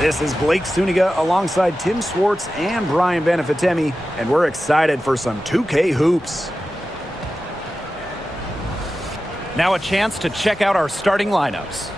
This is Blake Suniga alongside Tim Swartz and Brian Benefitemi, and we're excited for some 2K hoops. Now a chance to check out our starting lineups.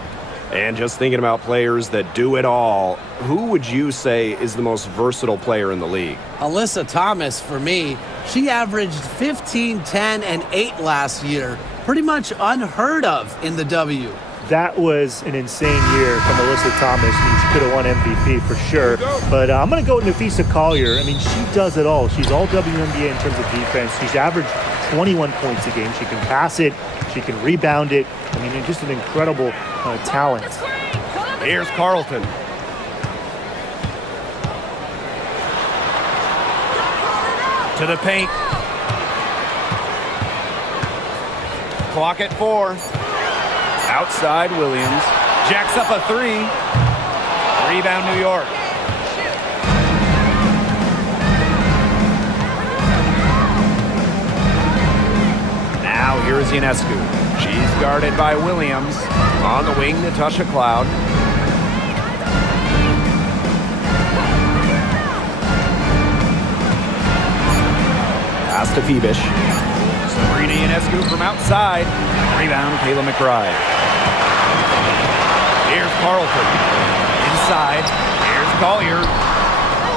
And just thinking about players that do it all, who would you say is the most versatile player in the league? Alyssa Thomas, for me. She averaged 15, 10, and 8 last year. Pretty much unheard of in the W. That was an insane year from Alyssa Thomas. I mean, she could have won MVP for sure. But I'm going to go with Nafisa Collier. I mean, she does it all. She's all WNBA in terms of defense. She's averaged 21 points a game. She can pass it. She can rebound it. I mean, just an incredible talent. Here's Carlton. To the paint. Clock at 4. Outside Williams. Jacks up a 3. Rebound New York. Now here's Ionescu. She's guarded by Williams. On the wing, Natasha Cloud. Pass to Phoebish. Sabrina Ionescu from outside. Rebound, Kayla McBride. Here's Carlton. Inside. Here's Collier.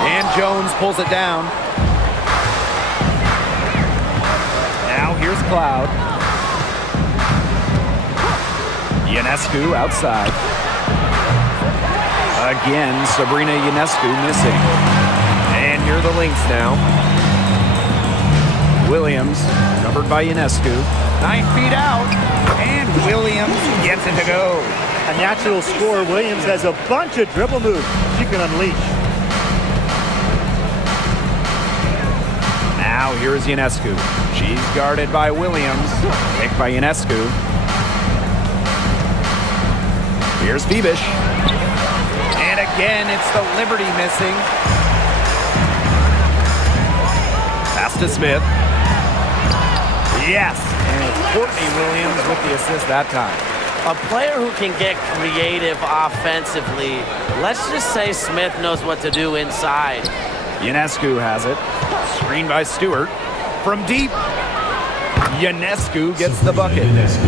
And Jones pulls it down. Now here's Cloud. Ionescu outside. Again, Sabrina Ionescu missing. And here are the Lynx now. Williams, covered by Ionescu. 9 feet out. And Williams gets it to go. A natural scorer. Williams has a bunch of dribble moves she can unleash. Now here's Ionescu. She's guarded by Williams. Picked by Ionescu. Here's Phoebish. And again, it's the Liberty missing. Pass to Smith. Yes. And it's Courtney Williams with the assist that time. A player who can get creative offensively. Let's just say Smith knows what to do inside. Ionescu has it. Screen by Stewart. From deep. Ionescu gets the bucket.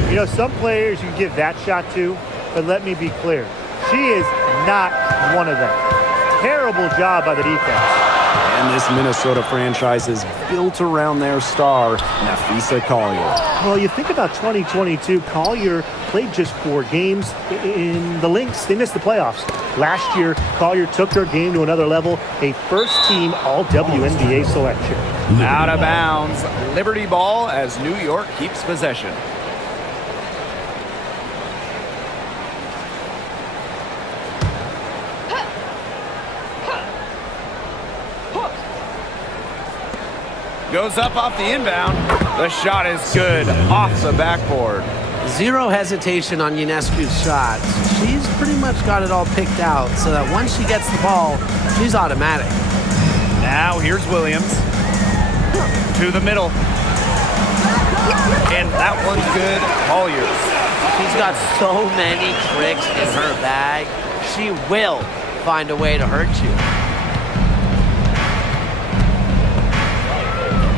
You know, some players you give that shot to, but let me be clear. She is not one of them. Terrible job by the defense. And this Minnesota franchise is built around their star, Nafisa Collier. Well, you think about 2022, Collier played just 4 games in the Lynx. They missed the playoffs. Last year, Collier took her game to another level, a first-team All-WNBA selection. Out of bounds. Liberty ball as New York keeps possession. Goes up off the inbound. The shot is good off the backboard. Zero hesitation on Ionescu's shots. She's pretty much got it all picked out so that once she gets the ball, she's automatic. Now here's Williams. To the middle. And that one's good. Collier. She's got so many tricks in her bag. She will find a way to hurt you.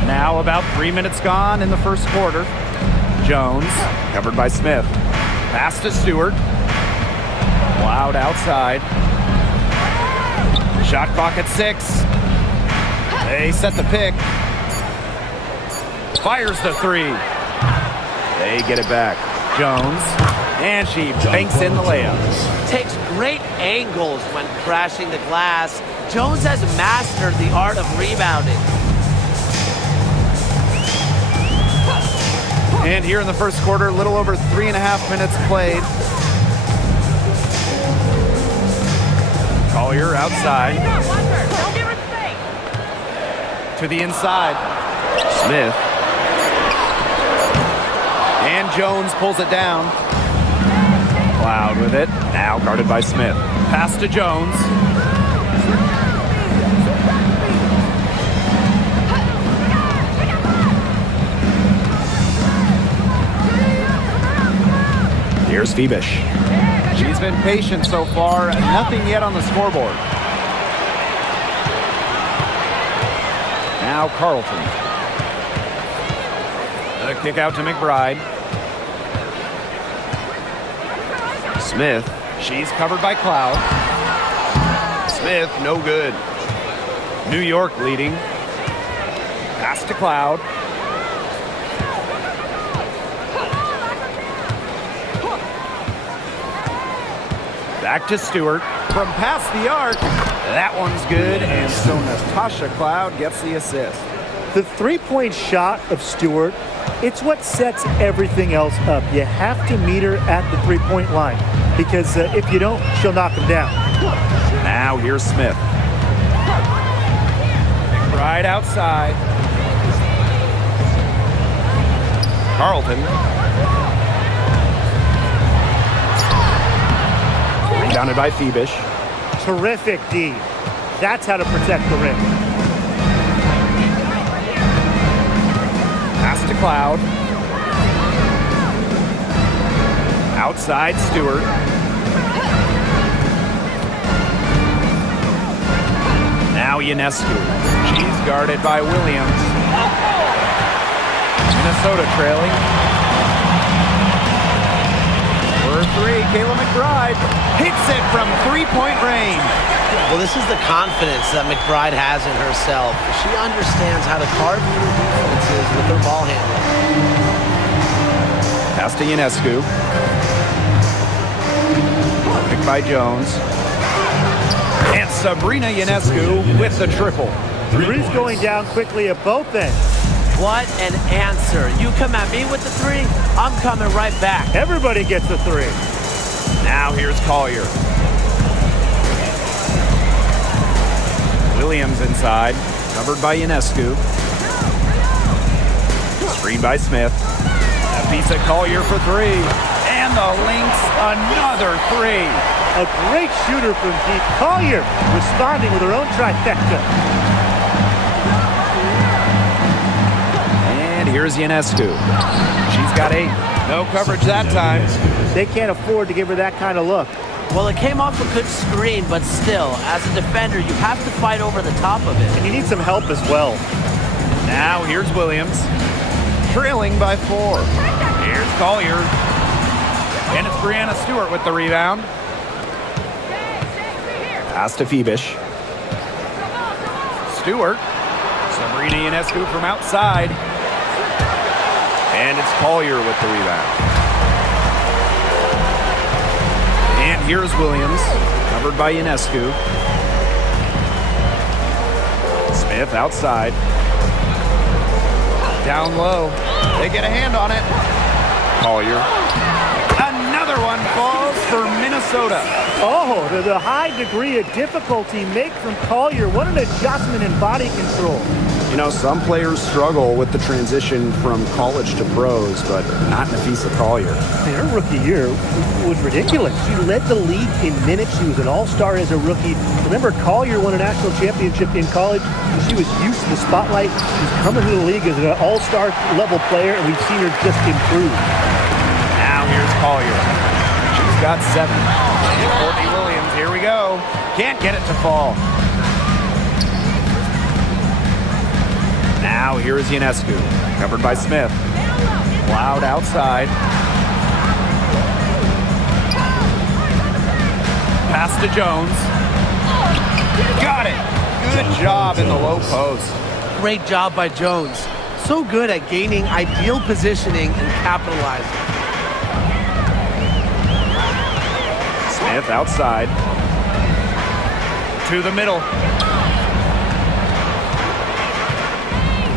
Now about 3 minutes gone in the first quarter. Jones, covered by Smith. Pass to Stewart. Cloud outside. Shot clock at 6. They set the pick. Fires the 3. They get it back. Jones, and she banks in the layup. Takes great angles when crashing the glass. Jones has mastered the art of rebounding. And here in the first quarter, a little over 3.5 minutes played. Collier outside. To the inside. Smith. And Jones pulls it down. Cloud with it. Now guarded by Smith. Pass to Jones. Here's Phoebish. She's been patient so far. Nothing yet on the scoreboard. Now Carlton. The kick out to McBride. Smith. She's covered by Cloud. Smith, no good. New York leading. Pass to Cloud. Back to Stewart. From past the arc. That one's good, and so Natasha Cloud gets the assist. The three-point shot of Stewart, it's what sets everything else up. You have to meet her at the three-point line because if you don't, she'll knock them down. Now here's Smith. Right outside. Carlton. Rebounded by Phoebish. Terrific D. That's how to protect the rim. Pass to Cloud. Outside Stewart. Now Ionescu. She's guarded by Williams. Minnesota trailing. For three, Kayla McBride hits it from three-point range. Well, this is the confidence that McBride has in herself. She understands how to carve through defenses with her ball handling. Pass to Ionescu. Picked by Jones. And Sabrina Ionescu with the triple. Three's going down quickly at both ends. What an answer. You come at me with the three, I'm coming right back. Everybody gets the three. Now here's Collier. Williams inside, covered by Ionescu. Screen by Smith. A piece of Collier for three. And the Lynx, another three. A great shooter from deep. Collier responding with her own trifecta. And here's Ionescu. She's got 8. No coverage that time. They can't afford to give her that kind of look. Well, it came off a good screen, but still, as a defender, you have to fight over the top of it. And you need some help as well. Now here's Williams. Trailing by 4. Here's Collier. And it's Brianna Stewart with the rebound. Pass to Phoebish. Stewart. Sabrina Ionescu from outside. And it's Collier with the rebound. And here's Williams, covered by Ionescu. Smith outside. Down low. They get a hand on it. Collier. Another one falls for Minnesota. Oh, the high degree of difficulty make from Collier. What an adjustment in body control. You know, some players struggle with the transition from college to pros, but not Napheesa Collier. Her rookie year was ridiculous. She led the league in minutes. She was an all-star as a rookie. Remember, Collier won a national championship in college. She was used to the spotlight. She's coming to the league as an all-star level player, and we've seen her just improve. Now here's Collier. She's got 7. And Courtney Williams, here we go. Can't get it to fall. Now here is Ionescu, covered by Smith. Loud outside. Pass to Jones. Got it. Good job in the low post. Great job by Jones. So good at gaining ideal positioning and capitalizing. Smith outside. To the middle.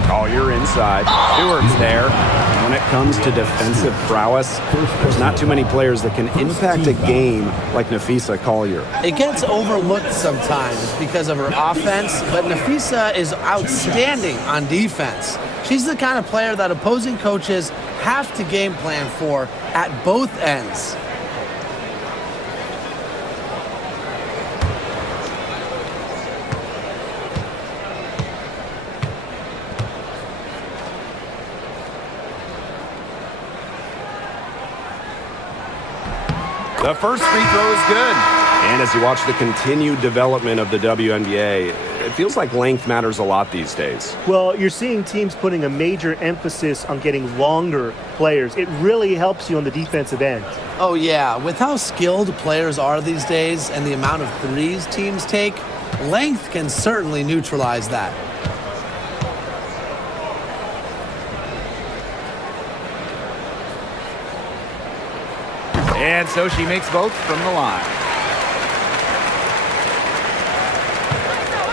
Collier inside. Stewart's there. When it comes to defensive prowess, there's not too many players that can impact a game like Napheesa Collier. It gets overlooked sometimes because of her offense, but Napheesa is outstanding on defense. She's the kind of player that opposing coaches have to game plan for at both ends. The first free throw is good. And as you watch the continued development of the WNBA, it feels like length matters a lot these days. Well, you're seeing teams putting a major emphasis on getting longer players. It really helps you on the defensive end. Oh, yeah. With how skilled players are these days and the amount of threes teams take, length can certainly neutralize that. And so she makes both from the line.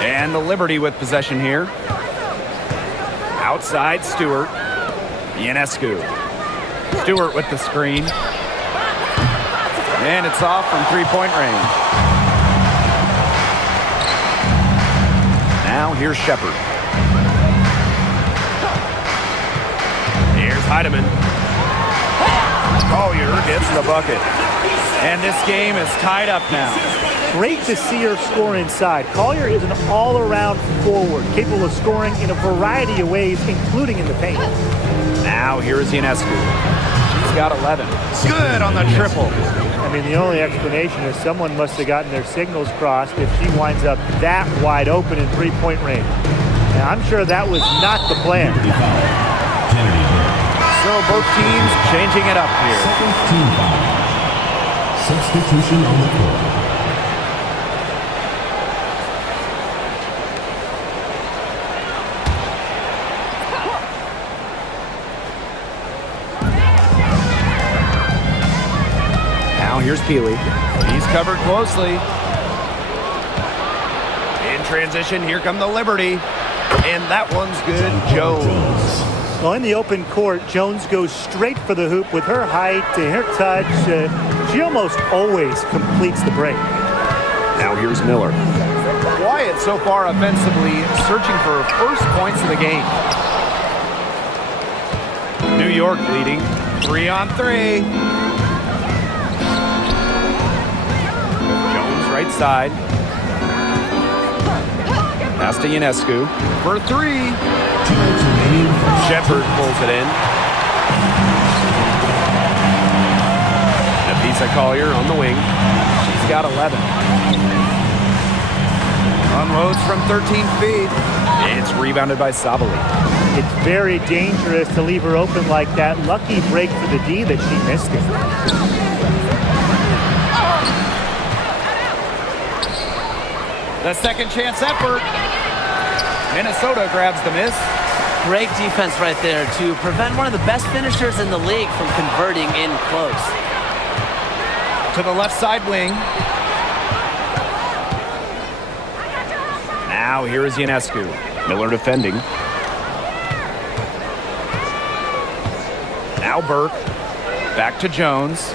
And the Liberty with possession here. Outside, Stewart. Ionescu. Stewart with the screen. And it's off from three-point range. Now here's Shepard. Here's Heidemann. Collier gets the bucket. And this game is tied up now. Great to see her score inside. Collier is an all-around forward, capable of scoring in a variety of ways, including in the paint. Now here's Ionescu. She's got 11. Good on the triple. I mean, the only explanation is someone must have gotten their signals crossed if she winds up that wide open in three-point range. Now, I'm sure that was not the plan. So both teams changing it up here. Second team foul. Substitution on the court. Now here's Peely. He's covered closely. In transition, here come the Liberty. And that one's good. Jones. Well, in the open court, Jones goes straight for the hoop with her height and her touch. She almost always completes the break. Now here's Miller. Wyatt so far offensively searching for first points of the game. New York leading 3-on-3. Jones right side. Pass to Ionescu for three. Shepard pulls it in. Nafisa Collier on the wing. She's got 11. Unloads from 13 feet. It's rebounded by Sabali. It's very dangerous to leave her open like that. Lucky break for the D that she missed it. The second chance effort. Minnesota grabs the miss. Great defense right there to prevent one of the best finishers in the league from converting in close. To the left side wing. Now here is Ionescu. Miller defending. Now Burke. Back to Jones.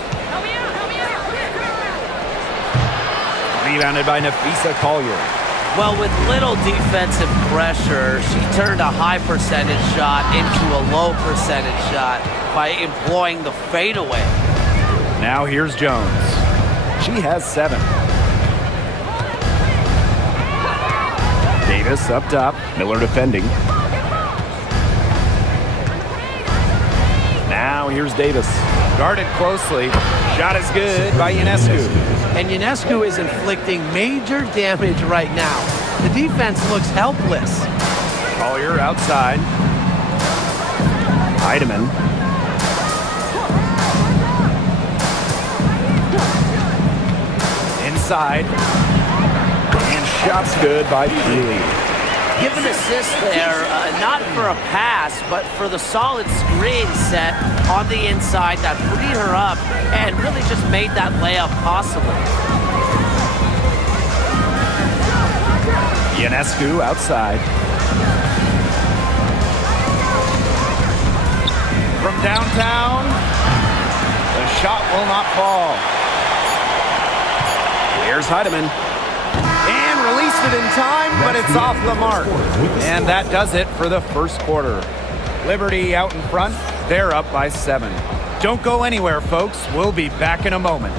Rebounded by Nafisa Collier. Well, with little defensive pressure, she turned a high percentage shot into a low percentage shot by employing the fadeaway. Now here's Jones. She has 7. Davis up top. Miller defending. Now here's Davis. Guarded closely. Shot is good by Ionescu. And Ionescu is inflicting major damage right now. The defense looks helpless. Collier outside. Heidemann. Inside. And shots good by Peely. Give an assist there, not for a pass, but for the solid screen set on the inside that freed her up and really just made that layup possible. Ionescu outside. From downtown, the shot will not fall. Here's Heidemann. And released it in time, but it's off the mark. And that does it for the first quarter. Liberty out in front. They're up by 7. Don't go anywhere, folks. We'll be back in a moment.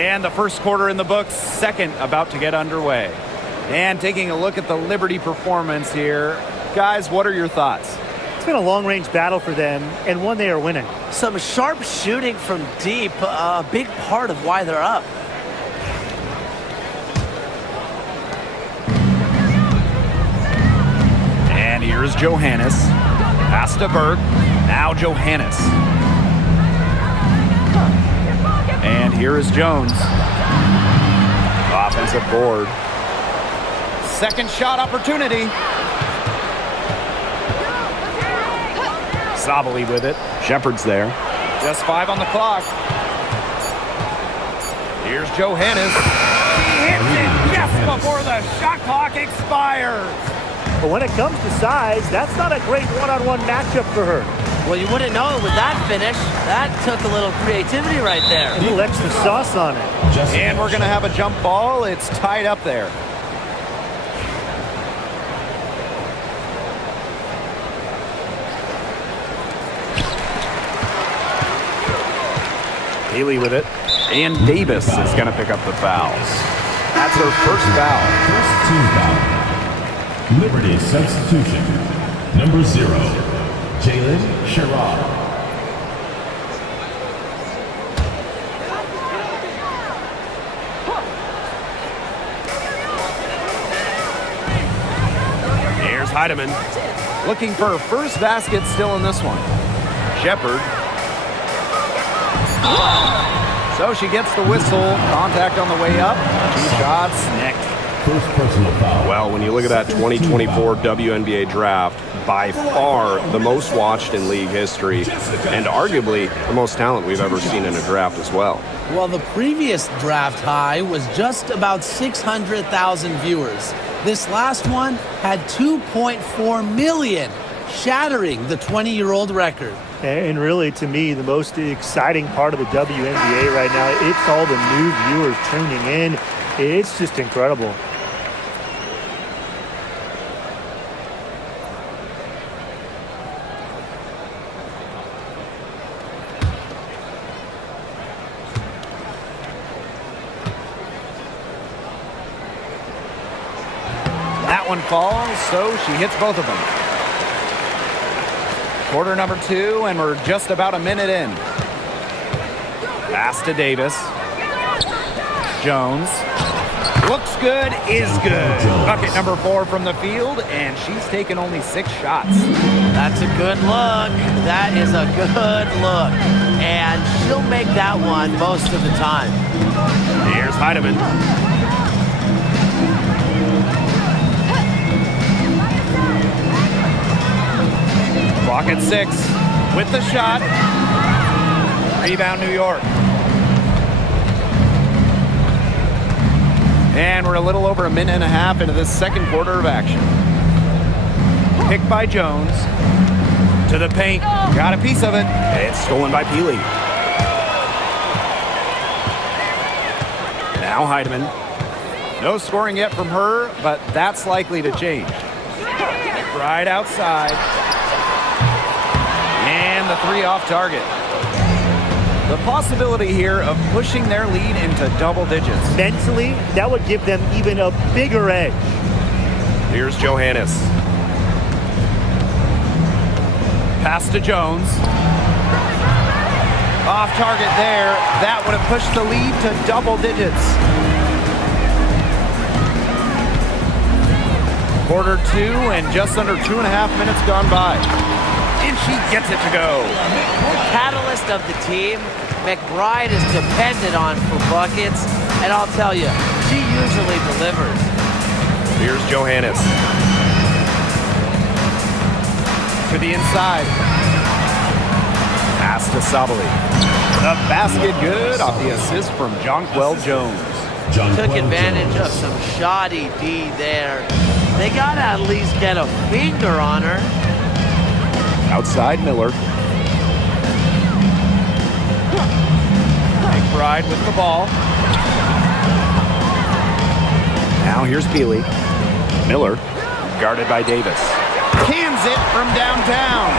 And the first quarter in the books, second about to get underway. And taking a look at the Liberty performance here. Guys, what are your thoughts? It's been a long-range battle for them, and one they are winning. Some sharp shooting from deep, a big part of why they're up. And here's Johannes. Pass to Berg. Now Johannes. And here is Jones. Offensive board. Second shot opportunity. Sabali with it. Shepard's there. Just 5 on the clock. Here's Johannes. He hits it just before the shot clock expires. But when it comes to size, that's not a great one-on-one matchup for her. Well, you wouldn't know it with that finish. That took a little creativity right there. A little extra sauce on it. And we're going to have a jump ball. It's tied up there. Healy with it. And Davis is going to pick up the fouls. That's her first foul. First team foul. Liberty substitution. Number 0, Jalen Sherrod. Here's Heidemann. Looking for her first basket still in this one. Shepard. So she gets the whistle. Contact on the way up. 2 shots. Next. First personal foul. Well, when you look at that 2024 WNBA draft, by far the most watched in league history, and arguably the most talent we've ever seen in a draft as well. Well, the previous draft high was just about 600,000 viewers. This last one had 2.4 million, shattering the 20-year-old record. And really, to me, the most exciting part of the WNBA right now, it's all the new viewers tuning in. It's just incredible. That one falls, so she hits both of them. Quarter number 2, and we're just about a minute in. Pass to Davis. Jones. Looks good, is good. Bucket number 4 from the field, and she's taken only 6 shots. That's a good look. That is a good look. And she'll make that one most of the time. Here's Heidemann. Clock at 6 with the shot. Rebound, New York. And we're a little over a minute and a half into this second quarter of action. Picked by Jones. To the paint. Got a piece of it. It's stolen by Peely. Now Heidemann. No scoring yet from her, but that's likely to change. Right outside. And the 3 off target. The possibility here of pushing their lead into double digits. Mentally, that would give them even a bigger edge. Here's Johannes. Pass to Jones. Off target there. That would have pushed the lead to double digits. Quarter 2 and just under 2.5 minutes gone by. And she gets it to go. Catalyst of the team, McBride is dependent on for buckets, and I'll tell you, she usually delivers. Here's Johannes. To the inside. Pass to Sabali. The basket good off the assist from Jonquel Jones. Took advantage of some shoddy D there. They got to at least get a finger on her. Outside Miller. McBride with the ball. Now here's Peely. Miller, guarded by Davis. Cans it from downtown.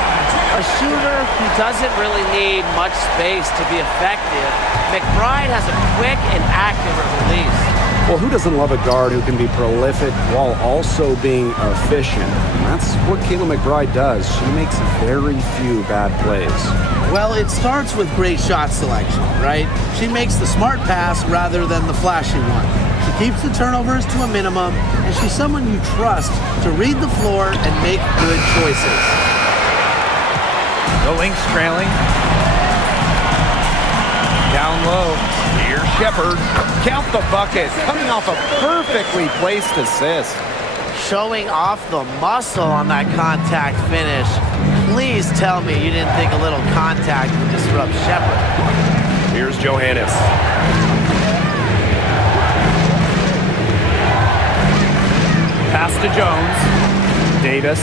A shooter who doesn't really need much space to be effective, McBride has a quick and accurate release. Well, who doesn't love a guard who can be prolific while also being efficient? And that's what Kayla McBride does. She makes very few bad plays. Well, it starts with great shot selection, right? She makes the smart pass rather than the flashy one. She keeps the turnovers to a minimum, and she's someone you trust to read the floor and make good choices. The Lynx trailing. Down low. Here's Shepherd. Count the bucket. Coming off a perfectly placed assist. Showing off the muscle on that contact finish. Please tell me you didn't think a little contact would disrupt Shepherd. Here's Johannes. Pass to Jones. Davis.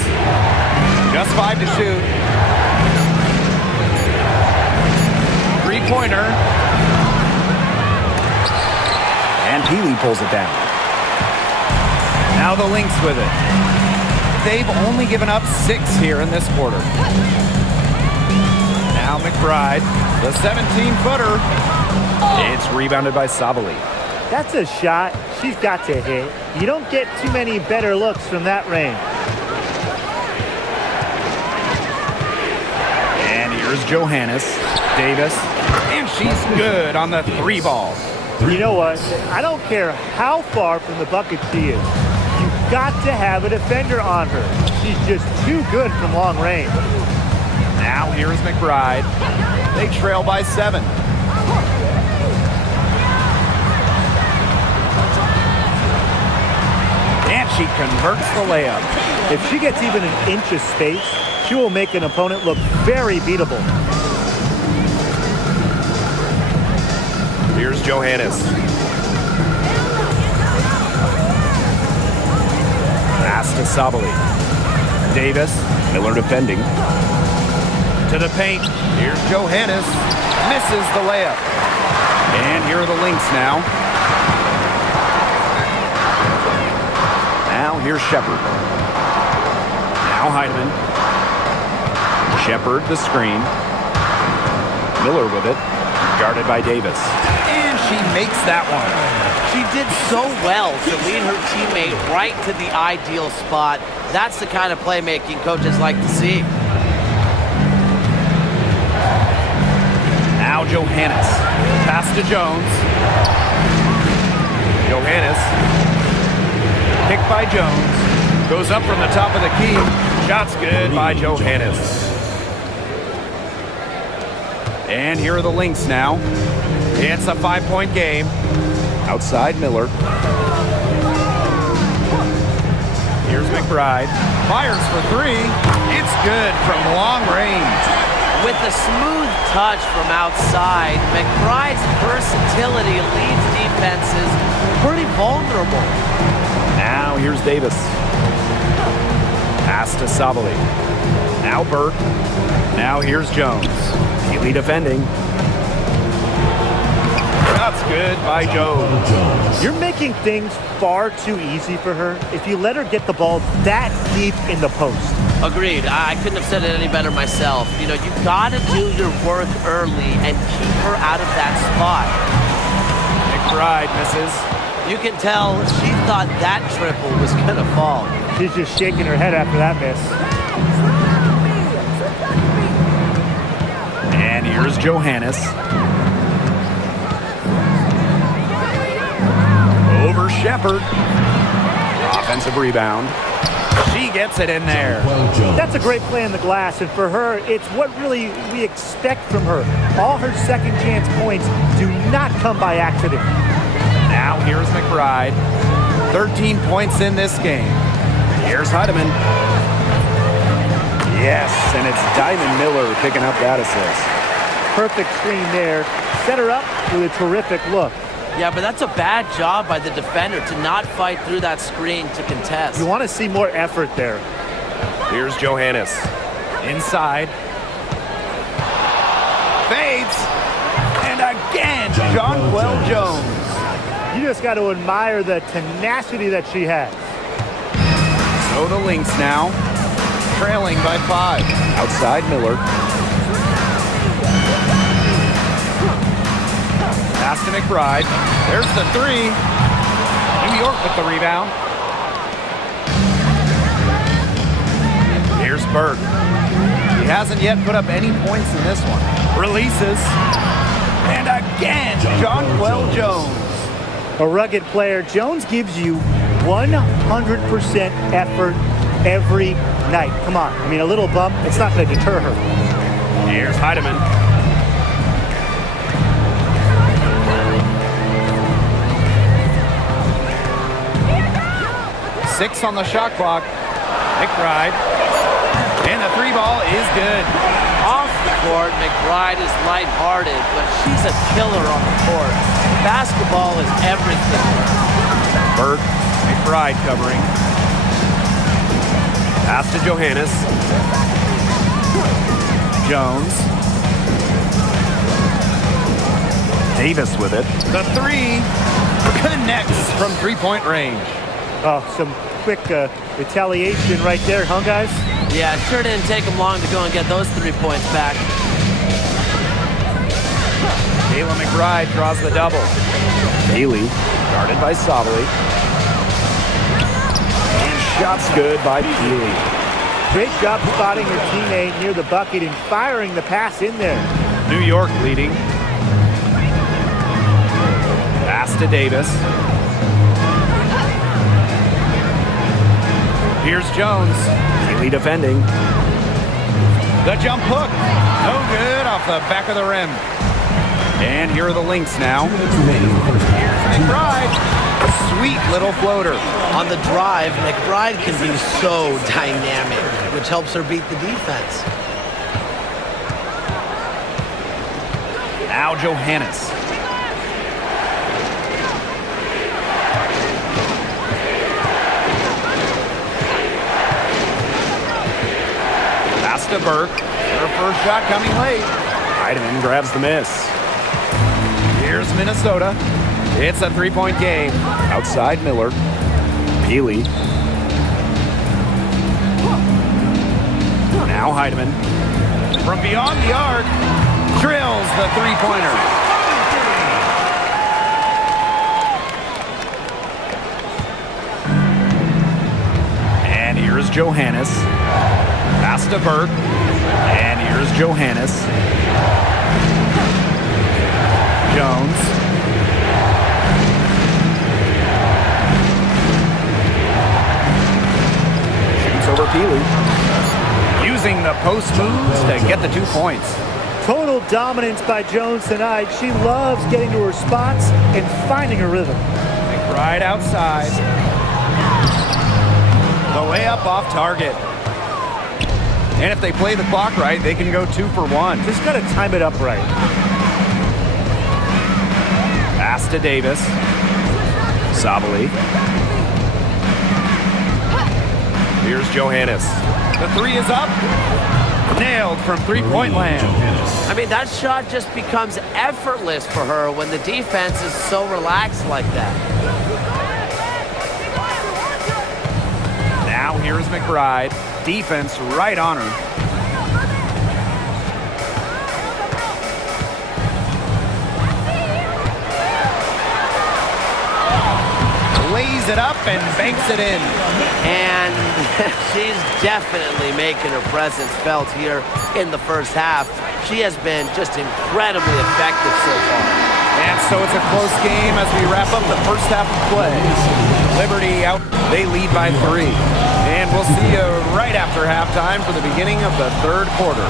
Just 5 to shoot. Three-pointer. And Peely pulls it down. Now the Lynx with it. They've only given up 6 here in this quarter. Now McBride, the 17-footer. It's rebounded by Savali. That's a shot she's got to hit. You don't get too many better looks from that range. And here's Johannes. Davis. And she's good on the 3-ball. You know what? I don't care how far from the bucket she is. You've got to have a defender on her. She's just too good from long range. Now here's McBride. They trail by 7. And she converts the layup. If she gets even an inch of space, she will make an opponent look very beatable. Here's Johannes. Pass to Savali. Davis. Miller defending. To the paint. Here's Johannes. Misses the layup. And here are the Lynx now. Now here's Shepherd. Now Heidemann. Shepherd the screen. Miller with it. Guarded by Davis. And she makes that one. She did so well to lead her teammate right to the ideal spot. That's the kind of playmaking coaches like to see. Now Johannes. Pass to Jones. Johannes. Picked by Jones. Goes up from the top of the key. Shot's good by Johannes. And here are the Lynx now. It's a 5-point game. Outside Miller. Here's McBride. Fires for 3. It's good from long range. With a smooth touch from outside, McBride's versatility leaves defenses pretty vulnerable. Now here's Davis. Pass to Savali. Now Burke. Now here's Jones. Healy defending. That's good by Jones. You're making things far too easy for her if you let her get the ball that deep in the post. Agreed. I couldn't have said it any better myself. You know, you got to do your work early and keep her out of that spot. McBride misses. You can tell she thought that triple was going to fall. She's just shaking her head after that miss. And here's Johannes. Over Shepherd. Offensive rebound. She gets it in there. That's a great play in the glass, and for her, it's what really we expect from her. All her second chance points do not come by accident. Now here's McBride. 13 points in this game. Here's Heidemann. Yes, and it's Diamond Miller picking up that assist. Perfect screen there. Set her up with a terrific look. Yeah, but that's a bad job by the defender to not fight through that screen to contest. You want to see more effort there. Here's Johannes. Inside. Fades. And again, Jonquel Jones. You just got to admire the tenacity that she has. So the Lynx now. trailing by 5. Outside Miller. Pass to McBride. There's the 3. New York with the rebound. Here's Burke. He hasn't yet put up any points in this one. Releases. And again, Jonquel Jones. A rugged player. Jones gives you 100% effort every night. Come on. I mean, a little bump, it's not going to deter her. Here's Heidemann. 6 on the shot clock. McBride. And the 3 ball is good. Off the court, McBride is lighthearted, but she's a killer on the court. Basketball is everything. Burke, McBride covering. Pass to Johannes. Jones. Davis with it. The 3 connects from 3-point range. Oh, some quick retaliation right there, huh, guys? Yeah, it sure didn't take him long to go and get those 3 points back. Kayla McBride draws the double. Bailey, guarded by Sabali. And shots good by Peely. Great job spotting your teammate near the bucket and firing the pass in there. New York leading. Pass to Davis. Here's Jones. Peely defending. The jump hook. No good off the back of the rim. And here are the Lynx now. Here's McBride. Sweet little floater. On the drive, McBride can be so dynamic, which helps her beat the defense. Now Johannes. Pass to Burke. Her first shot coming late. Heidemann grabs the miss. Here's Minnesota. It's a 3-point game. Outside Miller. Peely. Now Heidemann. From beyond the arc, drills the 3-pointer. And here's Johannes. Pass to Burke. And here's Johannes. Jones. Over Peely. Using the post moves to get the 2 points. Total dominance by Jones tonight. She loves getting to her spots and finding her rhythm. Right outside. The layup off target. And if they play the clock right, they can go 2 for 1. Just got to time it up right. Pass to Davis. Sabali. Here's Johannes. The 3 is up. Nailed from 3-point land. I mean, that shot just becomes effortless for her when the defense is so relaxed like that. Now here's McBride. Defense right on her. Lays it up and banks it in. And she's definitely making her presence felt here in the first half. She has been just incredibly effective so far. And so it's a close game as we wrap up the first half of play. Liberty out, they lead by 3. And we'll see you right after halftime for the beginning of the third quarter.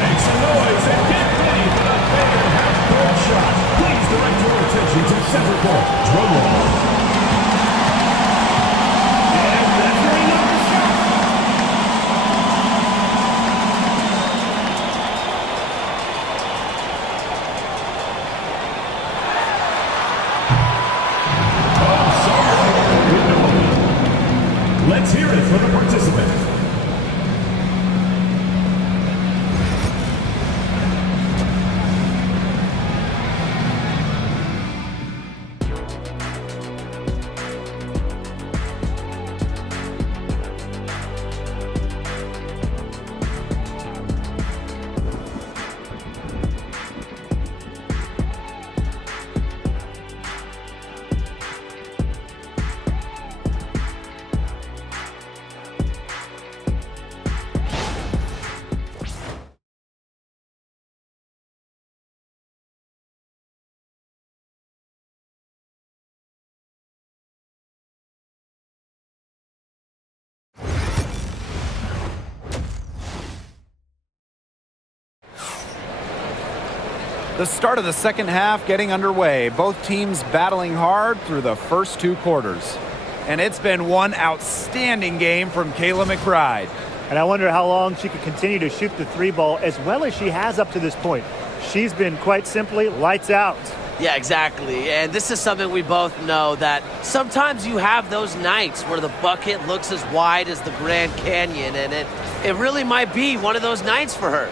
Make some noise and get ready for the favorite half-court shot. Please direct your attention to center court. Drum roll. And referee number 7. Let's hear it for the participant. The start of the second half getting underway. Both teams battling hard through the first 2 quarters. And it's been one outstanding game from Kayla McBride. And I wonder how long she could continue to shoot the 3 ball as well as she has up to this point. She's been quite simply lights out. Yeah, exactly. And this is something we both know, that sometimes you have those nights where the bucket looks as wide as the Grand Canyon, and it really might be one of those nights for her.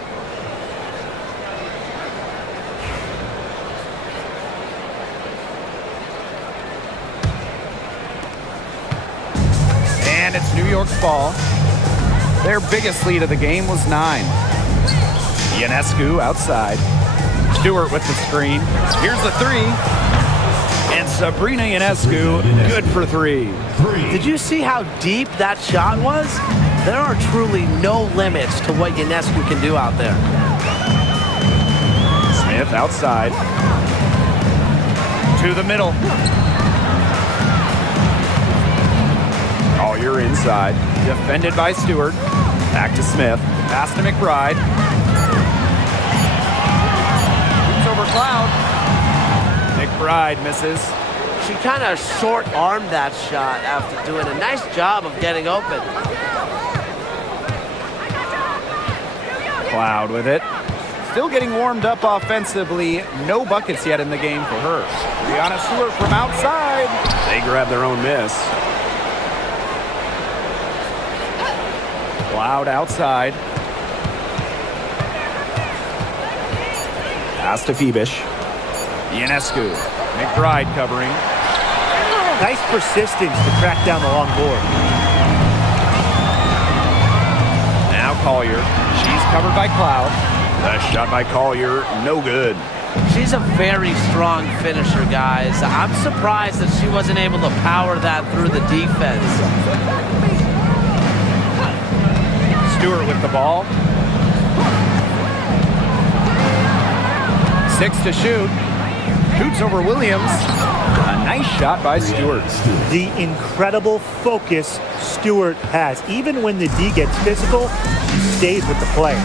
And it's New York's ball. Their biggest lead of the game was 9. Ionescu outside. Stewart with the screen. Here's the 3. And Sabrina Ionescu, good for 3. Did you see how deep that shot was? There are truly no limits to what Ionescu can do out there. Smith outside. To the middle. Collier inside. Defended by Stewart. Back to Smith. Pass to McBride. Shoots over Cloud. McBride misses. She kind of short-armed that shot after doing a nice job of getting open. Cloud with it. Still getting warmed up offensively. No buckets yet in the game for her. Brianna Stewart from outside. They grab their own miss. Cloud outside. Pass to Phoebish. Ionescu. McBride covering. Nice persistence to track down the long board. Now Collier. She's covered by Cloud. The shot by Collier, no good. She's a very strong finisher, guys. I'm surprised that she wasn't able to power that through the defense. Stewart with the ball. 6 to shoot. Shoots over Williams. A nice shot by Stewart. The incredible focus Stewart has. Even when the D gets physical, she stays with the play.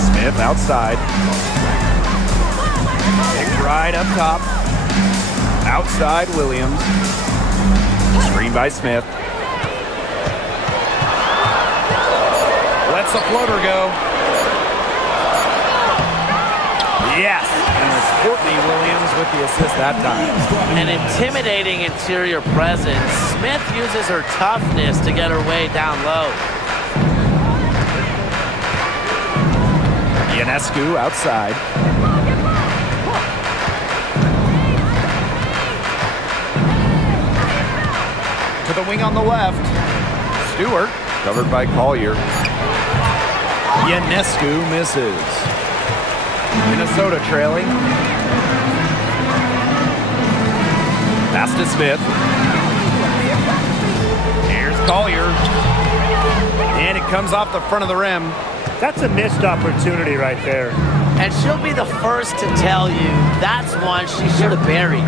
Smith outside. McBride up top. Outside Williams. Screen by Smith. Lets the floater go. Yes, and it's Courtney Williams with the assist that time. An intimidating interior presence. Smith uses her toughness to get her way down low. Ionescu outside. To the wing on the left. Stewart covered by Collier. Ionescu misses. Minnesota trailing. Pass to Smith. Here's Collier. And it comes off the front of the rim. That's a missed opportunity right there. And she'll be the first to tell you that's one she should have buried.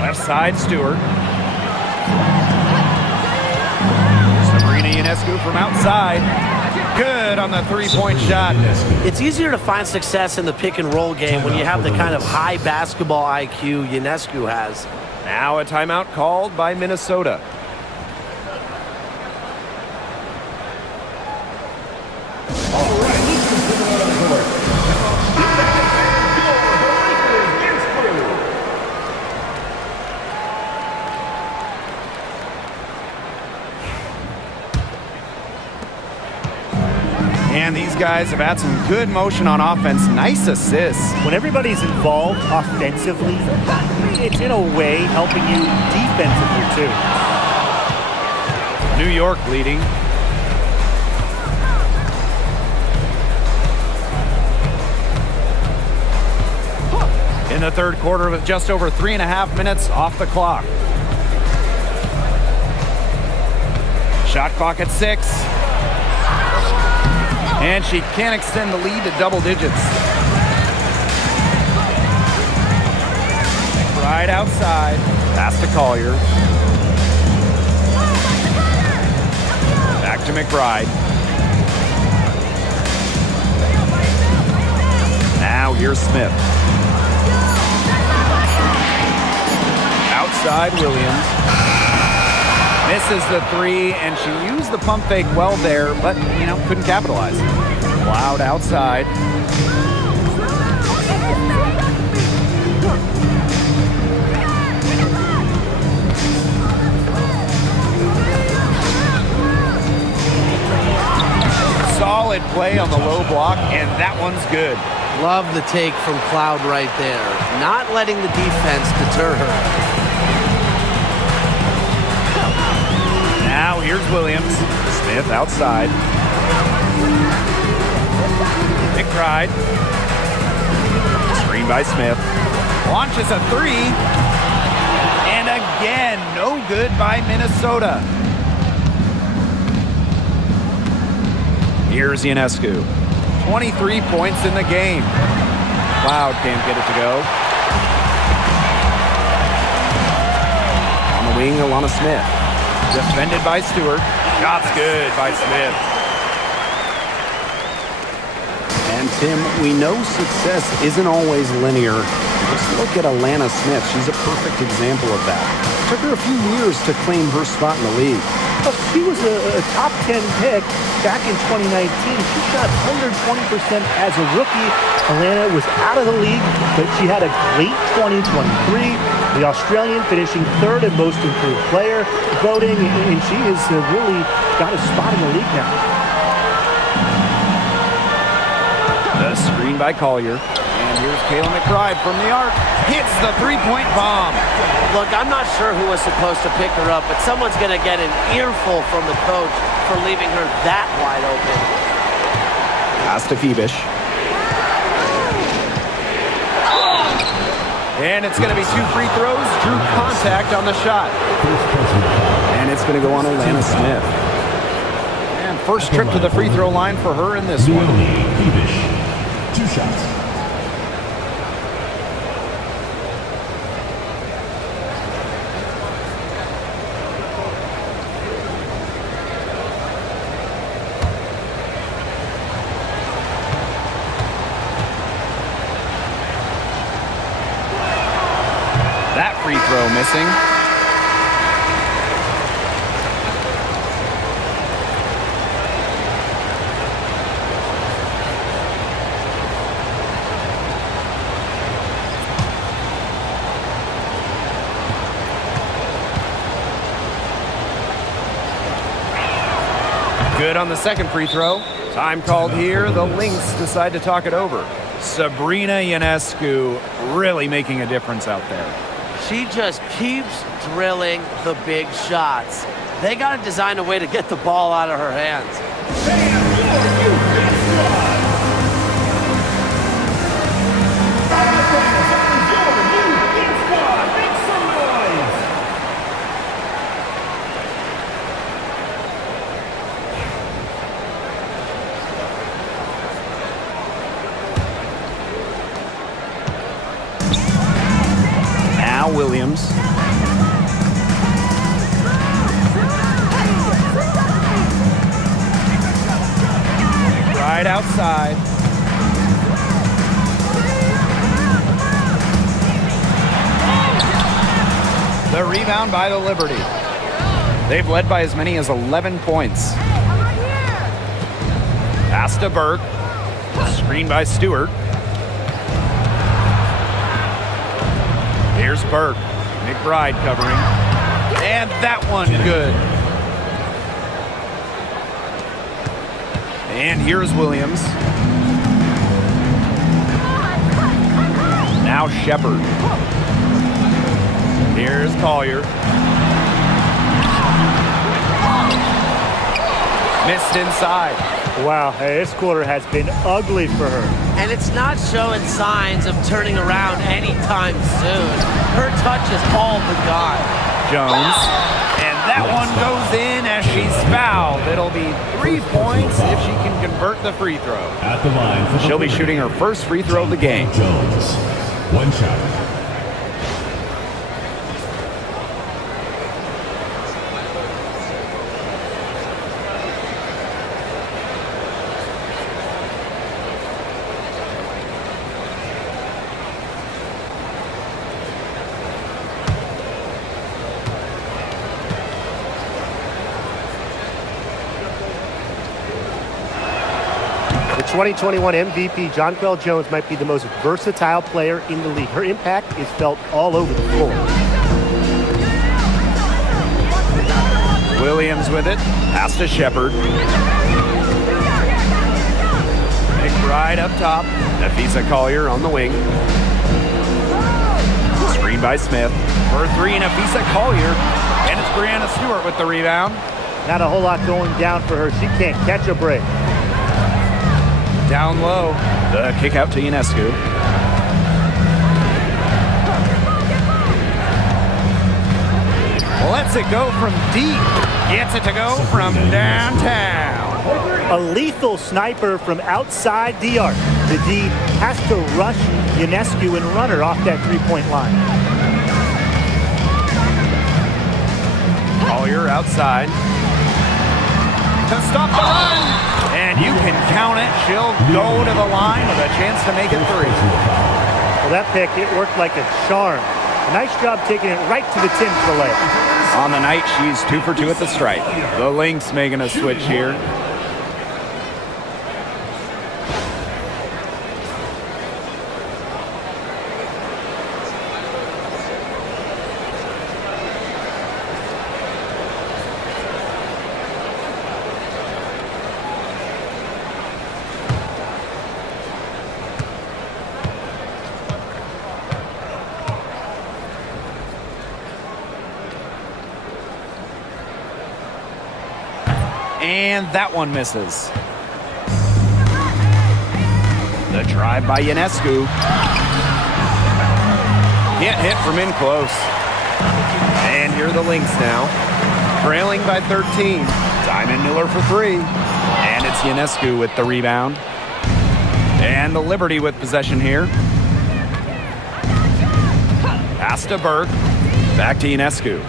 Left side, Stewart. Sabrina Ionescu from outside. Good on the three-point shot. It's easier to find success in the pick-and-roll game when you have the kind of high basketball IQ Ionescu has. Now a timeout called by Minnesota. And these guys have had some good motion on offense. Nice assists. When everybody's involved offensively, it's in a way helping you defensively too. New York leading. In the third quarter with just over 3.5 minutes off the clock. Shot clock at 6. And she can't extend the lead to double digits. Right outside. Pass to Collier. Back to McBride. Now here's Smith. Outside Williams. Misses the three, and she used the pump fake well there, but, couldn't capitalize. Loud outside. Solid play on the low block, and that one's good. Love the take from Cloud right there. Not letting the defense deter her. Now here's Williams. Smith outside. McBride. Screen by Smith. Launches a three. And again, no good by Minnesota. Here's Ionescu. 23 points in the game. Cloud can't get it to go. On the wing, Alana Smith. Defended by Stewart. Shots good by Smith. And Tim, we know success isn't always linear. Just look at Alana Smith. She's a perfect example of that. It took her a few years to claim her spot in the league. She was a top 10 pick back in 2019. She shot under 20% as a rookie. Alana was out of the league, but she had a great 2023. The Australian finishing third in most improved player voting, and she has really got a spot in the league now. The screen by Collier. And here's Kayla McBride from the arc. Hits the three-point bomb. Look, I'm not sure who was supposed to pick her up, but someone's going to get an earful from the coach for leaving her that wide open. Pass to Phoebish. And it's going to be 2 free throws. Drew contact on the shot. And it's going to go on Alana Smith. And first trip to the free throw line for her in this one. Phoebish. 2 shots. That free throw missing. Good on the second free throw. Time called here. The Lynx decide to talk it over. Sabrina Ionescu really making a difference out there. She just keeps drilling the big shots. They got to design a way to get the ball out of her hands. Williams. Right outside. The rebound by the Liberty. They've led by as many as 11 points. Pass to Burke. Screen by Stewart. Here's Burke. McBride covering. And that one good. And here's Williams. Now Shepard. Here's Collier. Missed inside. Wow, hey, this quarter has been ugly for her. And it's not showing signs of turning around anytime soon. Her touch is all but gone. Jones. And that one goes in as she's fouled. It'll be 3 points if she can convert the free throw. At the line for She'll be shooting her first free throw of the game. Jones. 1 shot. 2021 MVP Jonquel Jones might be the most versatile player in the league. Her impact is felt all over the floor. Williams with it. Pass to Shepard. McBride up top. Nafisa Collier on the wing. Screen by Smith. For three, Nafisa Collier. And it's Brianna Stewart with the rebound. Not a whole lot going down for her. She can't catch a break. Down low. The kick out to Ionescu. Lets it go from deep. Gets it to go from downtown. A lethal sniper from outside the arc. The D has to rush Ionescu and run her off that three-point line. Collier outside. To stop the run. And you can count it. She'll go to the line with a chance to make it three. Well, that pick, it worked like a charm. A nice job taking it right to the tin for the layup. On the night, she's 2 for 2 at the stripe. The Lynx making a switch here. And that one misses. The drive by Ionescu. Can't hit from in close. And here are the Lynx now. Trailing by 13. Diamond Miller for three. And it's Ionescu with the rebound. And the Liberty with possession here. Pass to Burke. Back to Ionescu.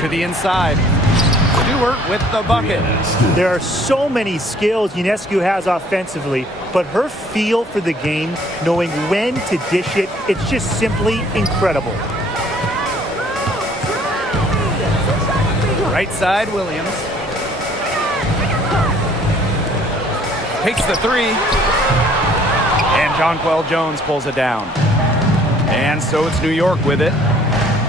To the inside. Stewart with the bucket. There are so many skills Ionescu has offensively, but her feel for the game, knowing when to dish it, it's just simply incredible. Right side, Williams. Takes the three. And Jonquel Jones pulls it down. And so it's New York with it.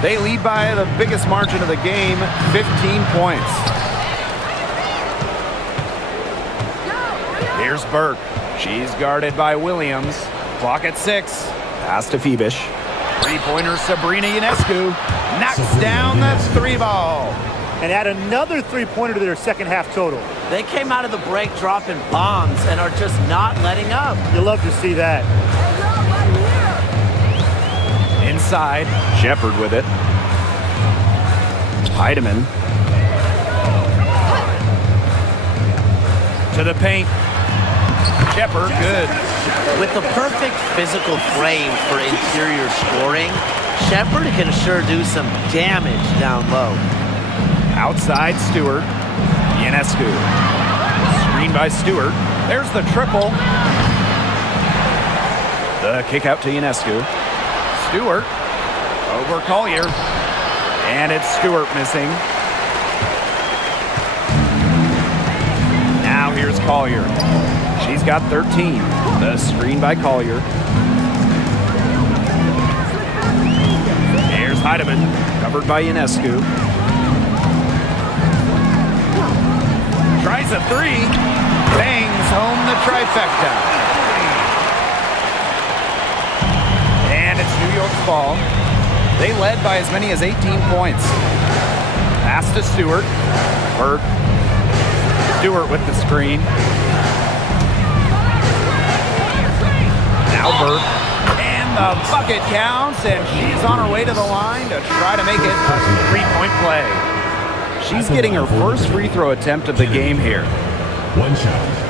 They lead by the biggest margin of the game, 15 points. Here's Burke. She's guarded by Williams. Clock at 6. Pass to Phoebish. Three-pointer Sabrina Ionescu. Knocks down the three ball. And add another three-pointer to their second half total. They came out of the break dropping bombs and are just not letting up. You love to see that. Inside, Shepard with it. Heidemann. To the paint. Shepard, good. With the perfect physical frame for interior scoring, Shepard can sure do some damage down low. Outside, Stewart. Ionescu. Screen by Stewart. There's the triple. The kick out to Ionescu. Stewart over Collier. And it's Stewart missing. Now here's Collier. She's got 13. The screen by Collier. Here's Heidemann, covered by Ionescu. Tries a three. Bangs home the trifecta. And it's New York's ball. They led by as many as 18 points. Pass to Stewart. Burke. Stewart with the screen. Now Burke. And the bucket counts, and she's on her way to the line to try to make it a three-point play. She's getting her first free throw attempt of the game here. One shot.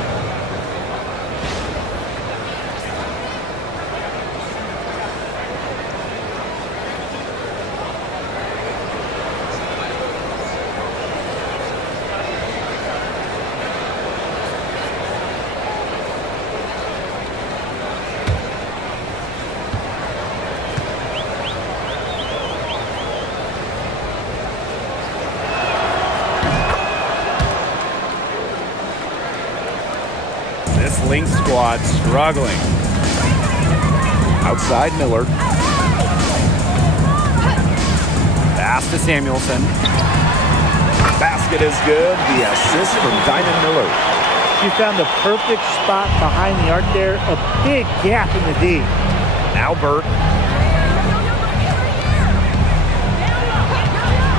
Lynx squad struggling. Outside Miller. Pass to Samuelson. Basket is good. The assist from Diamond Miller. She found the perfect spot behind the arc there. A big gap in the D. Now Burke.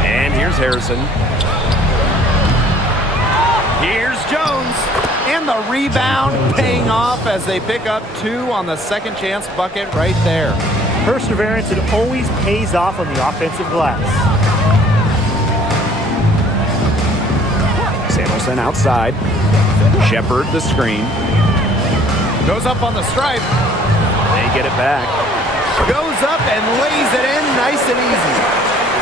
And here's Harrison. Here's Jones. And the rebound paying off as they pick up 2 on the second chance bucket right there. Perseverance, it always pays off on the offensive glass. Samuelson outside. Shepard the screen. Goes up on the stripe. They get it back. Goes up and lays it in nice and easy.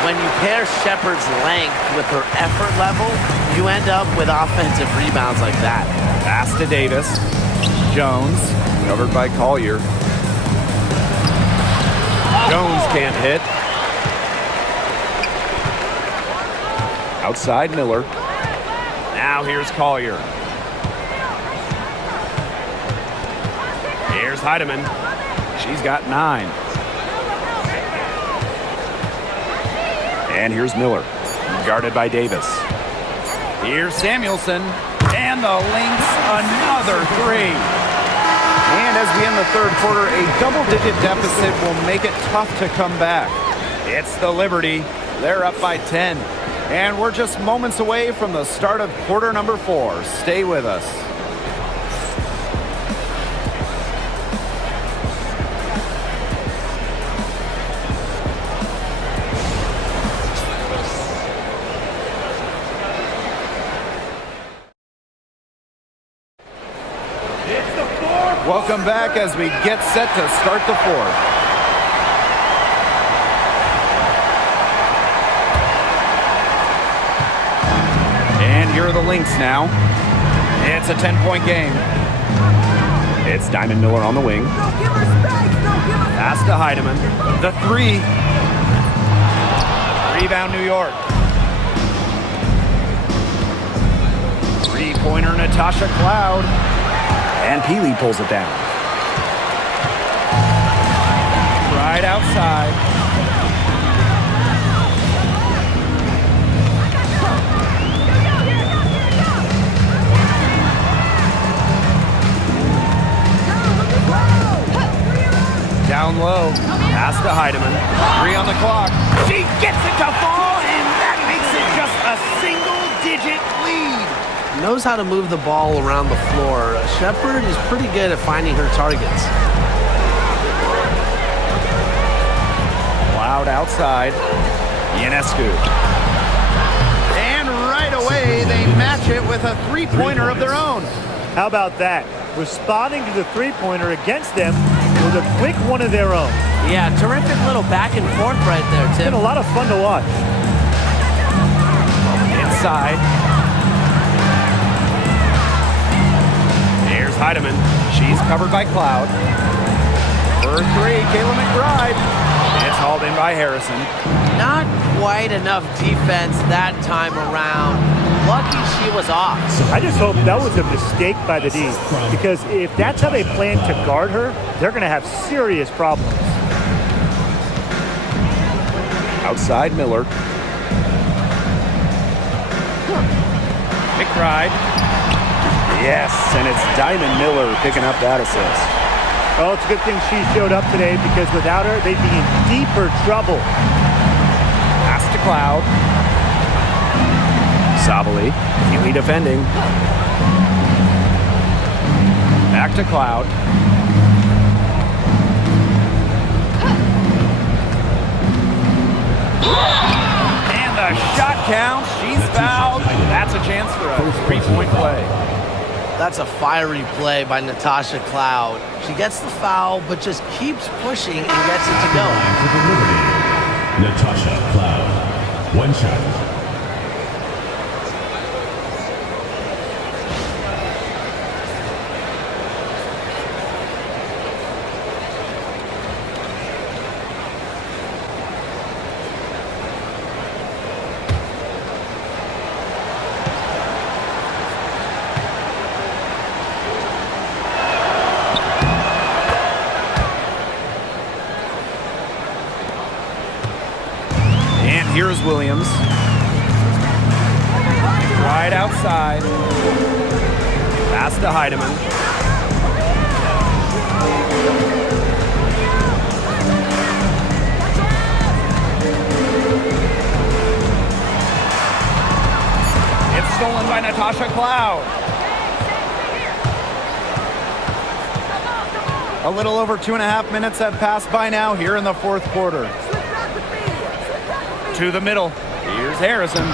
When you pair Shepard's length with her effort level, you end up with offensive rebounds like that. Pass to Davis. Jones, covered by Collier. Jones can't hit. Outside Miller. Now here's Collier. Here's Heidemann. She's got 9. And here's Miller. Guarded by Davis. Here's Samuelson. And the Lynx, another 3. And as we end the third quarter, a double-digit deficit will make it tough to come back. It's the Liberty. They're up by 10. And we're just moments away from the start of quarter number 4. Stay with us. Welcome back as we get set to start the 4th. And here are the Lynx now. It's a 10-point game. It's Diamond Miller on the wing. Pass to Heidemann. The 3. Rebound New York. Three-pointer Natasha Cloud. And Peely pulls it down. Right outside. Down low. Pass to Heidemann. 3 on the clock. She gets it to fall, and that makes it just a single-digit lead. Knows how to move the ball around the floor. Shepard is pretty good at finding her targets. Cloud outside. Ionescu. And right away, they match it with a three-pointer of their own. How about that? Responding to the three-pointer against them with a quick one of their own. Yeah, terrific little back and forth right there, It's Tim. been a lot of fun to watch. Inside. Here's Heidemann. She's covered by Cloud. For 3, Kayla McBride. It's hauled in by Harrison. Not quite enough defense that time around. Lucky she was off. I just hope that was a mistake by the D, because if that's how they plan to guard her, they're going to have serious problems. Outside Miller. McBride. Yes, and it's Diamond Miller picking up that assist. Well, it's a good thing she showed up today, because without her, they'd be in deeper trouble. Pass to Cloud. Savali, Healy defending. Back to Cloud. And the shot counts. She's fouled. That's a chance for a three-point play. That's a fiery play by Natasha Cloud. She gets the foul, but just keeps pushing and gets it to go. For the Liberty, Natasha Cloud. One shot. Williams. Right outside. Pass to Heidemann. It's stolen by Natasha Cloud. A little over 2.5 minutes have passed by now here in the fourth quarter. To the middle. Here's Harrison.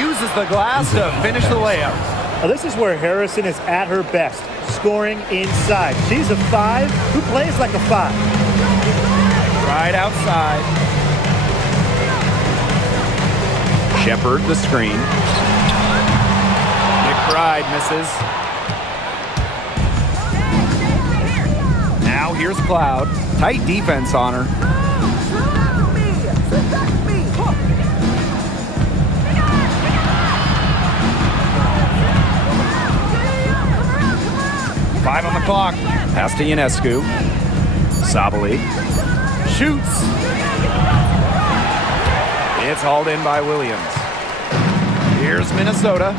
Uses the glass to finish the layup. Now, this is where Harrison is at her best, scoring inside. She's a 5 who plays like a 5. Right outside. Shepard the screen. McBride misses. Now here's Cloud. Tight defense on her. Five on the clock. Pass to Ionescu. Sabali. Shoots. It's hauled in by Williams. Here's Minnesota.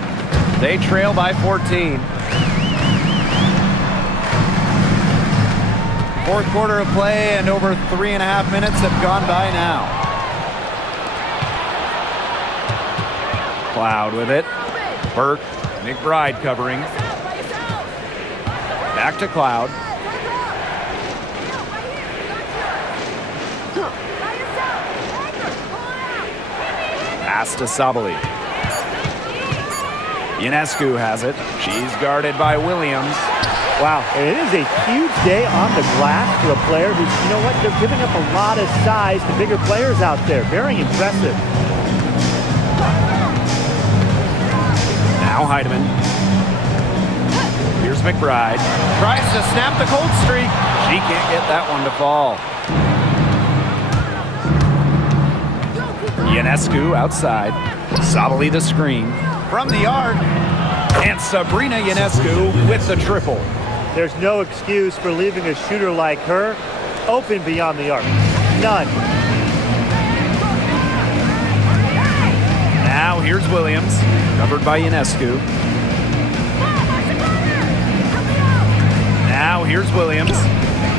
They trail by 14. Fourth quarter of play and over 3.5 minutes have gone by now. Cloud with it. Burke. McBride covering. Back to Cloud. Pass to Sabali. Ionescu has it. She's guarded by Williams. Wow, and it is a huge day on the glass for a player who's, you know what, they're giving up a lot of size to bigger players out there. Very impressive. Now Heidemann. Here's McBride. Tries to snap the cold streak. She can't get that one to fall. Ionescu outside. Sabali the screen. From the arc. And Sabrina Ionescu with the triple. There's no excuse for leaving a shooter like her open beyond the arc. None. Now here's Williams. Covered by Ionescu. Now here's Williams.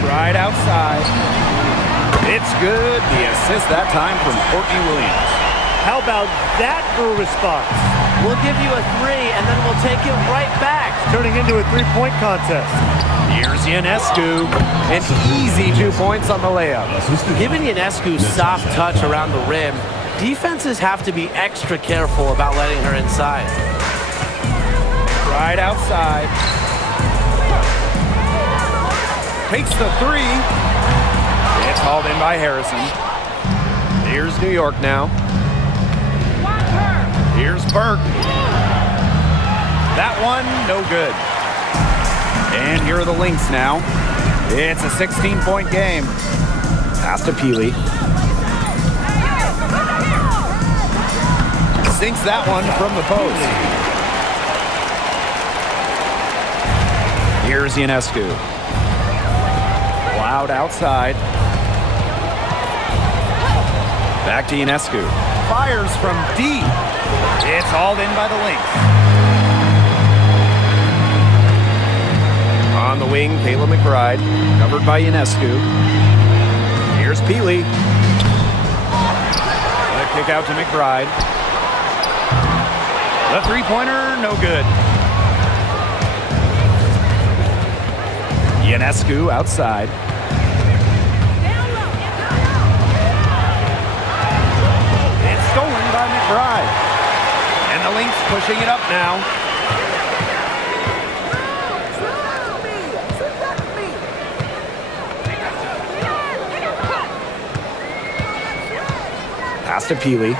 Right outside. It's good. The assist that time from Courtney Williams. How about that for a response? We'll give you a 3, and then we'll take it right back. Turning into a 3-point contest. Here's Ionescu. An easy 2 points on the layup. Given Ionescu's soft touch around the rim, defenses have to be extra careful about letting her inside. Right outside. Takes the 3. It's hauled in by Harrison. Here's New York now. Here's Burke. That one, no good. And here are the Lynx now. It's a 16-point game. Pass to Peely. Sinks that one from the post. Here's Ionescu. Cloud outside. Back to Ionescu. Fires from deep. It's hauled in by the Lynx. On the wing, Kayla McBride, covered by Ionescu. Here's Peely. The kick out to McBride. The three-pointer, no good. Ionescu outside. It's stolen by McBride. And the Lynx pushing it up now. Pass to Peely.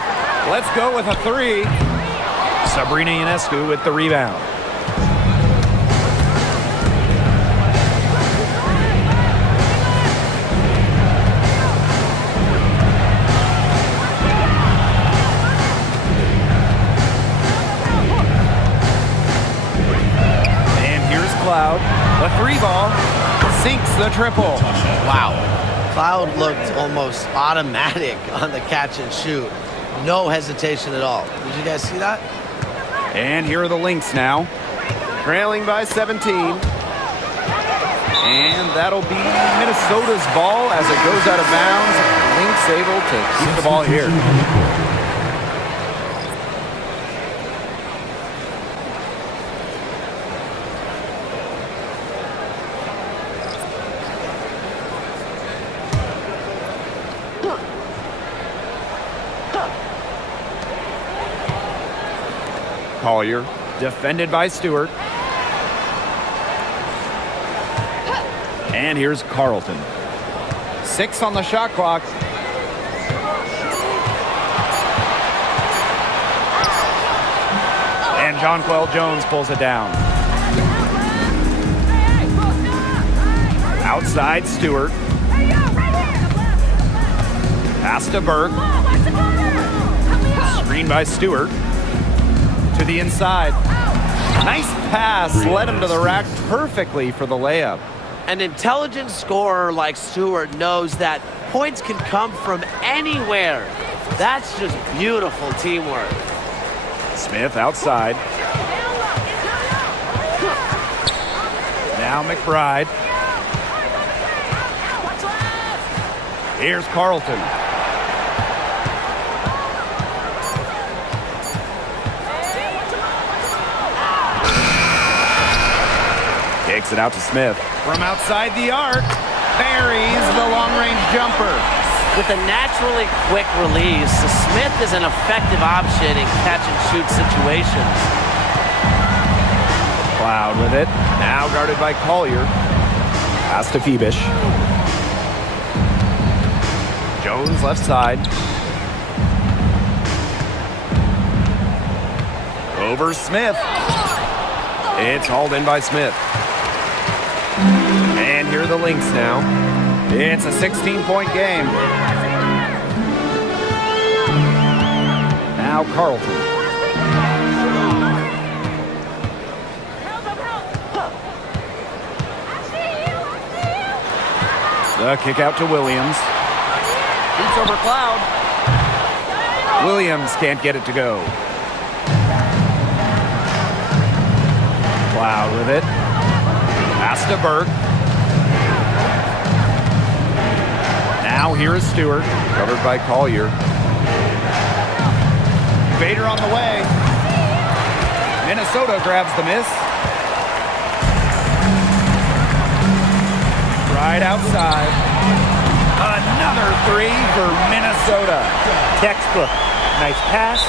Let's go with a 3. Sabrina Ionescu with the rebound. Cloud, the 3 ball, sinks the triple. Wow. Cloud looked almost automatic on the catch and shoot. No hesitation at all. Did you guys see that? And here are the Lynx now, trailing by 17. And that'll be Minnesota's ball as it goes out of bounds. Lynx able to keep the ball here. Collier, defended by Stewart. And here's Carlton. 6 on the shot clock. And Jonquel Jones pulls it down. Outside Stewart. Pass to Burke. Screen by Stewart. To the inside. Nice pass. Led him to the rack perfectly for the layup. An intelligent scorer like Stewart knows that points can come from anywhere. That's just beautiful teamwork. Smith outside. Now McBride. Here's Carlton. Takes it out to Smith. From outside the arc, buries the long-range jumper. With a naturally quick release, Smith is an effective option in catch-and-shoot situations. Cloud with it. Now guarded by Collier. Pass to Phoebish. Jones left side. Over Smith. It's hauled in by Smith. And here are the Lynx now. It's a 16-point game. Now Carlton. The kick out to Williams. Shoots over Cloud. Williams can't get it to go. Cloud with it. Pass to Burke. Now here is Stewart, covered by Collier. Vader on the way. Minnesota grabs the miss. Right outside. Another 3 for Minnesota. Textbook. Nice pass.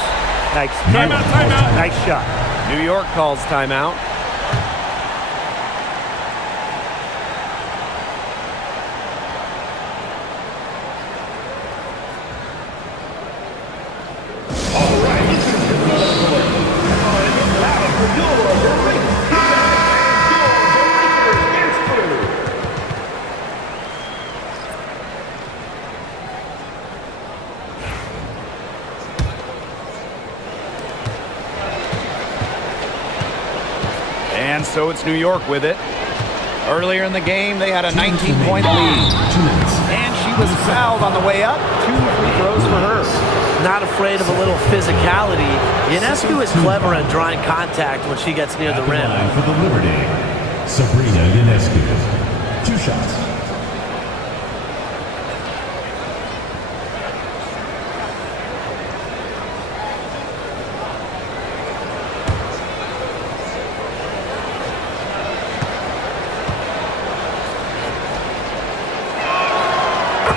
Nice Timeout. Nice shot. New York calls timeout. And so it's New York with it. Earlier in the game, they had a 19-point lead. And she was fouled on the way up. 2 free throws for her. Not afraid of a little physicality. Ionescu is clever at drawing contact when she gets near the rim. For the Liberty, Sabrina Ionescu. 2 shots.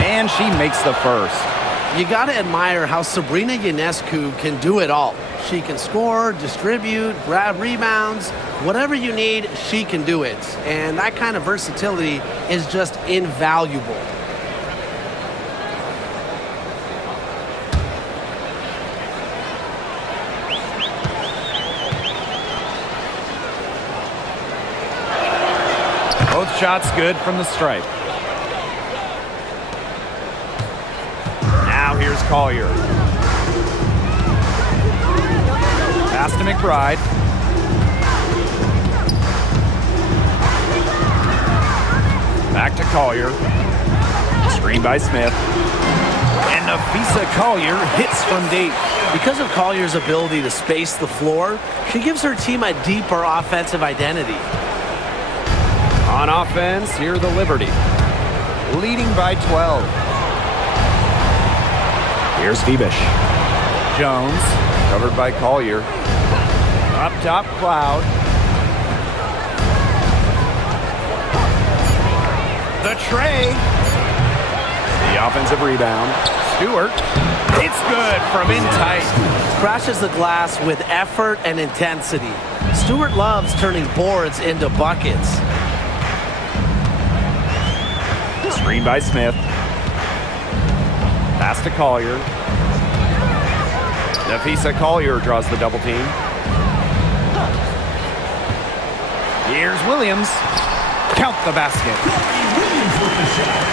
And she makes the first. You got to admire how Sabrina Ionescu can do it all. She can score, distribute, grab rebounds. Whatever you need, she can do it. And that kind of versatility is just invaluable. Both shots good from the stripe. Now here's Collier. Pass to McBride. Back to Collier. Screen by Smith. And Nafisa Collier hits from deep. Because of Collier's ability to space the floor, she gives her team a deeper offensive identity. On offense, here the Liberty, leading by 12. Here's Phoebish. Jones, covered by Collier. Up top, Cloud. The tray. The offensive rebound. Stewart. It's good from in tight. Crashes the glass with effort and intensity. Stewart loves turning boards into buckets. Screen by Smith. Pass to Collier. Nafisa Collier draws the double team. Here's Williams. Count the basket. Williams with the shot.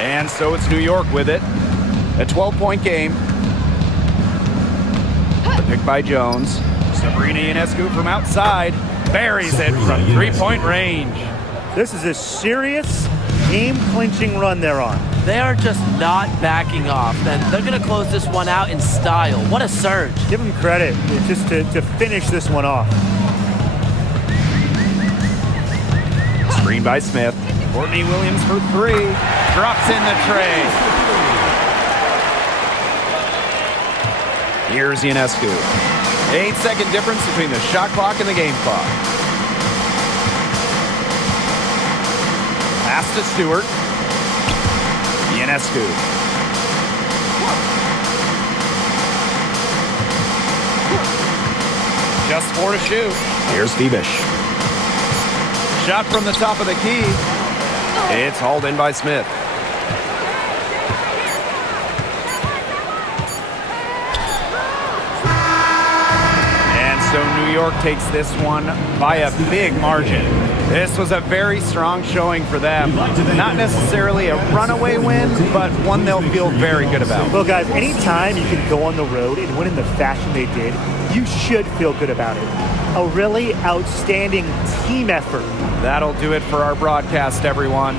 And so it's New York with it. A 12-point game. The pick by Jones. Sabrina Ionescu from outside. Buries it from three-point range. This is a serious game-clinching run they're on. They are just not backing off, and they're going to close this one out in style. What a surge. Give them credit just to finish this one off. Screen by Smith. Courtney Williams for three. Drops in the tray. Here's Ionescu. 8-second difference between the shot clock and the game clock. Pass to Stewart. Ionescu. Just 4 to shoot. Here's Phoebish. Shot from the top of the key. It's hauled in by Smith. And so New York takes this one by a big margin. This was a very strong showing for them. Not necessarily a runaway win, but one they'll feel very good about. Well, guys, anytime you can go on the road and win in the fashion they did, you should feel good about it. A really outstanding team effort. That'll do it for our broadcast, everyone.